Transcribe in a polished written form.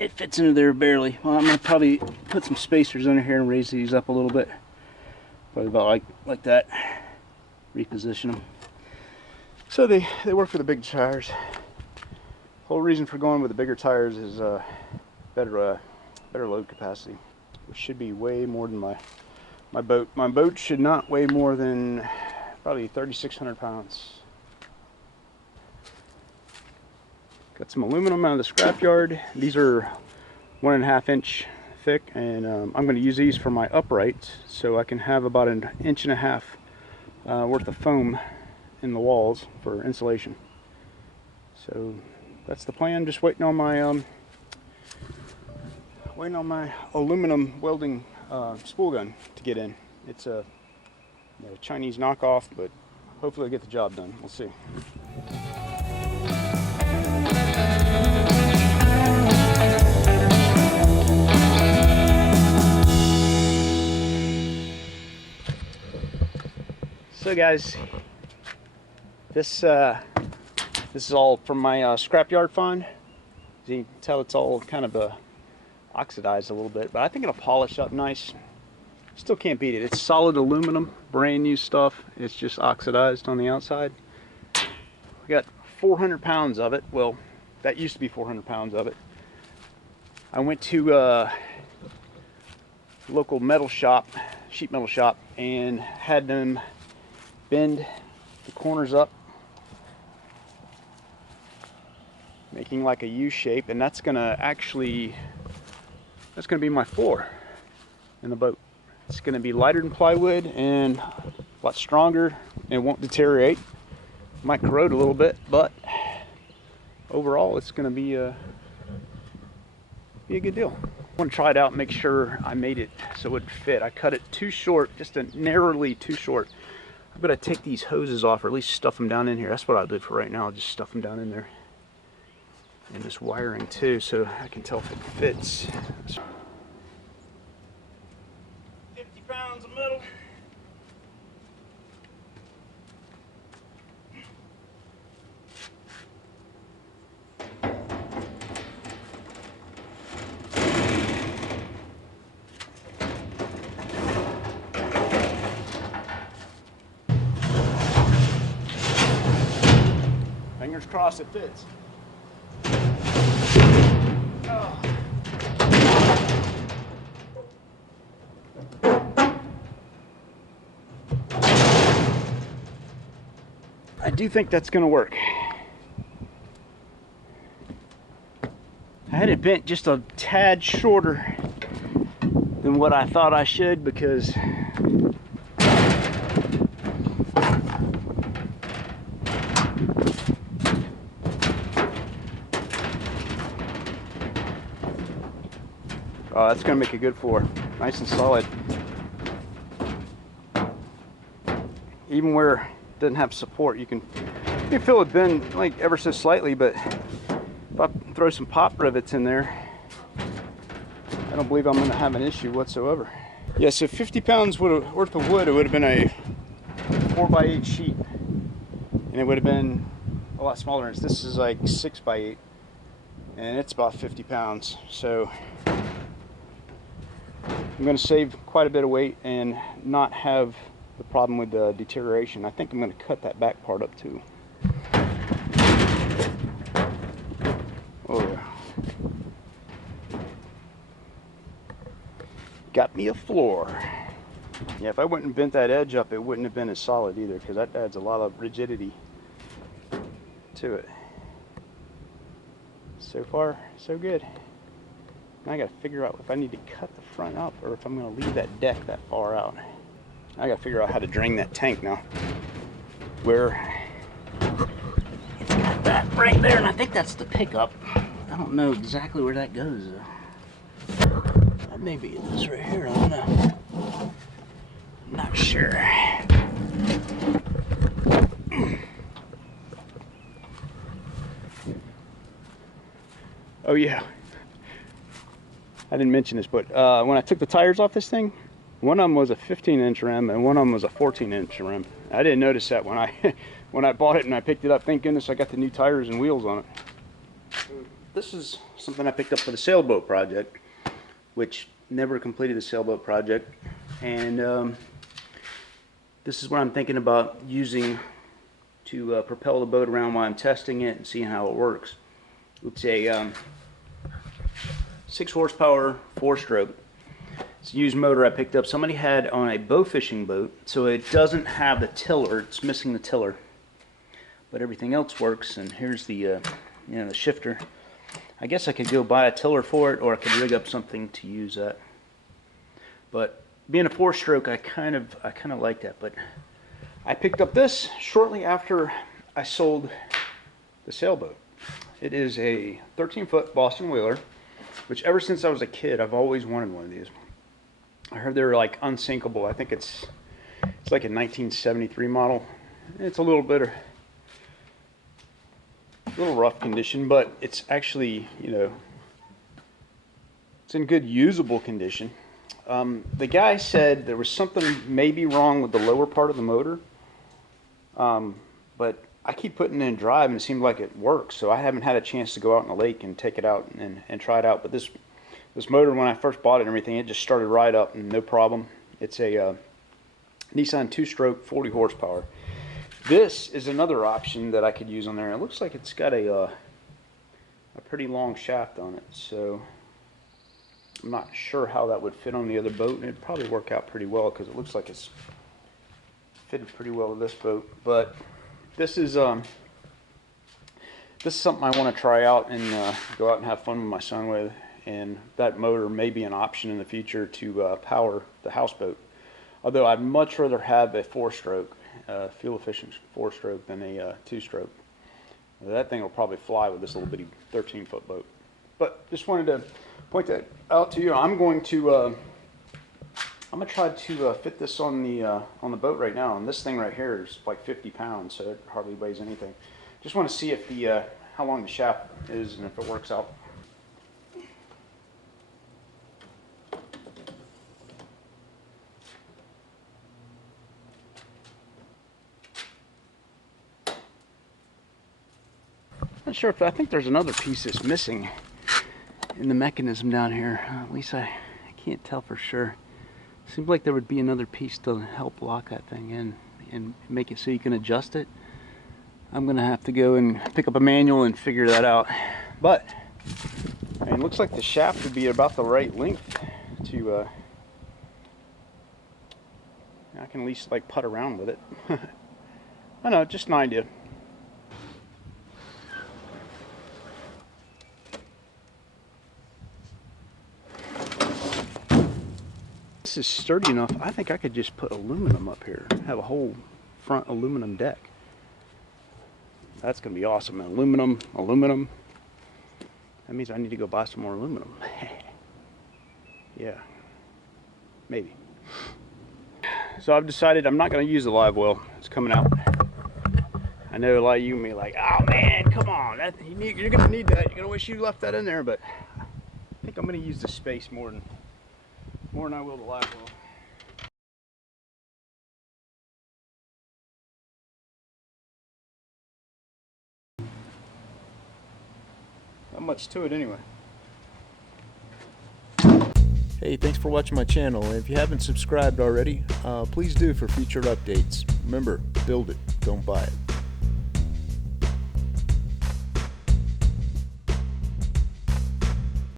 it fits into there barely. Well, I'm gonna probably put some spacers under here and raise these up a little bit. Probably about like that. Reposition them. So they work for the big tires. Whole reason for going with the bigger tires is better load capacity, which should be way more than my boat. My boat should not weigh more than probably 3,600 pounds. Got some aluminum out of the scrapyard. These are 1.5 inch thick, and I'm going to use these for my uprights, so I can have about 1.5 inches worth of foam in the walls for insulation. So that's the plan. Just waiting on my aluminum welding spool gun to get in. It's a Chinese knockoff, but hopefully I'll get the job done. We'll see. So guys, this is all from my scrapyard find. As you can tell, it's all kind of oxidized a little bit, but I think it'll polish up nice. Still can't beat it. It's solid aluminum, brand new stuff. It's just oxidized on the outside. We got 400 pounds of it. Well, that used to be 400 pounds of it. I went to a local metal shop, sheet metal shop, and had them bend the corners up, making like a U shape, and that's gonna be my floor in the boat. It's gonna be lighter than plywood and a lot stronger, and it won't deteriorate. Might corrode a little bit, but overall it's gonna be a good deal. I want to try it out and make sure I made it so it would fit. I cut it too short, just narrowly too short. I'm gonna take these hoses off, or at least stuff them down in here. That's what I'll do for right now. I'll just stuff them down in there. And this wiring too, so I can tell if it fits. 50 pounds of metal. Fingers crossed it fits. Oh. I do think that's going to work. I had it bent just a tad shorter than what I thought I should, because oh, that's going to make a good floor. Nice and solid. Even where it doesn't have support, you can feel it bend like ever so slightly, but if I throw some pop rivets in there, I don't believe I'm going to have an issue whatsoever. Yeah, so 50 pounds worth of wood, it would have been a 4x8 sheet, and it would have been a lot smaller. This is like 6x8, and it's about 50 pounds. So I'm going to save quite a bit of weight and not have the problem with the deterioration. I think I'm going to cut that back part up too. Oh yeah. Got me a floor. Yeah, if I wouldn't have bent that edge up, it wouldn't have been as solid either, because that adds a lot of rigidity to it. So far, so good. Now I gotta figure out if I need to cut the front up or if I'm gonna leave that deck that far out. I gotta figure out how to drain that tank now. Where it's got that right there, and I think that's the pickup. I don't know exactly where that goes though. Maybe it is right here, I don't know. I'm not sure. Oh yeah. I didn't mention this, but when I took the tires off this thing, one of them was a 15-inch rim and one of them was a 14-inch rim. I didn't notice that when I when I bought it and I picked it up. Thank goodness I got the new tires and wheels on it. this is something I picked up for the sailboat project, which never completed the sailboat project. And this is what I'm thinking about using to propel the boat around while I'm testing it and seeing how it works. It's a 6 horsepower 4-stroke. It's a used motor I picked up. Somebody had on a bow fishing boat, so it doesn't have the tiller. It's missing the tiller, but everything else works. And here's the the shifter. I guess I could go buy a tiller for it, or I could rig up something to use that. But being a 4-stroke, I kind of like that. But I picked up this shortly after I sold the sailboat. It is a 13-foot Boston whaler, which ever since I was a kid, I've always wanted one of these. I heard they're like unsinkable. I think it's like a 1973 model. It's a little bit, a little rough condition, but it's actually, it's in good usable condition. The guy said there was something maybe wrong with the lower part of the motor, but I keep putting it in drive and it seemed like it works, so I haven't had a chance to go out in the lake and take it out and try it out. But this motor, when I first bought it and everything, it just started right up and no problem. It's a Nissan 2-stroke 40 horsepower. This is another option that I could use on there. It looks like it's got a pretty long shaft on it, so I'm not sure how that would fit on the other boat, and it'd probably work out pretty well because it looks like it's fitted pretty well with this boat. But this is something I want to try out and go out and have fun with my son with, and that motor may be an option in the future to power the houseboat. Although I'd much rather have a 4-stroke, fuel efficient 4-stroke than a 2-stroke. That thing will probably fly with this little bitty 13-foot boat. But just wanted to point that out to you. I'm going to try to fit this on the boat right now, and this thing right here is like 50 pounds, so it hardly weighs anything. Just want to see if how long the shaft is and if it works out. Not sure if I think there's another piece that's missing in the mechanism down here. At least I can't tell for sure. Seems like there would be another piece to help lock that thing in and make it so you can adjust it. I'm gonna have to go and pick up a manual and figure that out. But it looks like the shaft would be about the right length to I can at least like putt around with it. I know, just an idea. This is sturdy enough. I think I could just put aluminum up here, have a whole front aluminum deck. That's gonna be awesome. Aluminum. That means I need to go buy some more aluminum. Yeah, maybe. So I've decided I'm not gonna use the live well. It's coming out. I know a lot of you may be like, oh man, come on, you're gonna need that. You're gonna wish you left that in there, but I think I'm gonna use the space more than I will the live well. Not much to it anyway. Hey, thanks for watching my channel. And if you haven't subscribed already, please do for future updates. Remember, build it, don't buy it.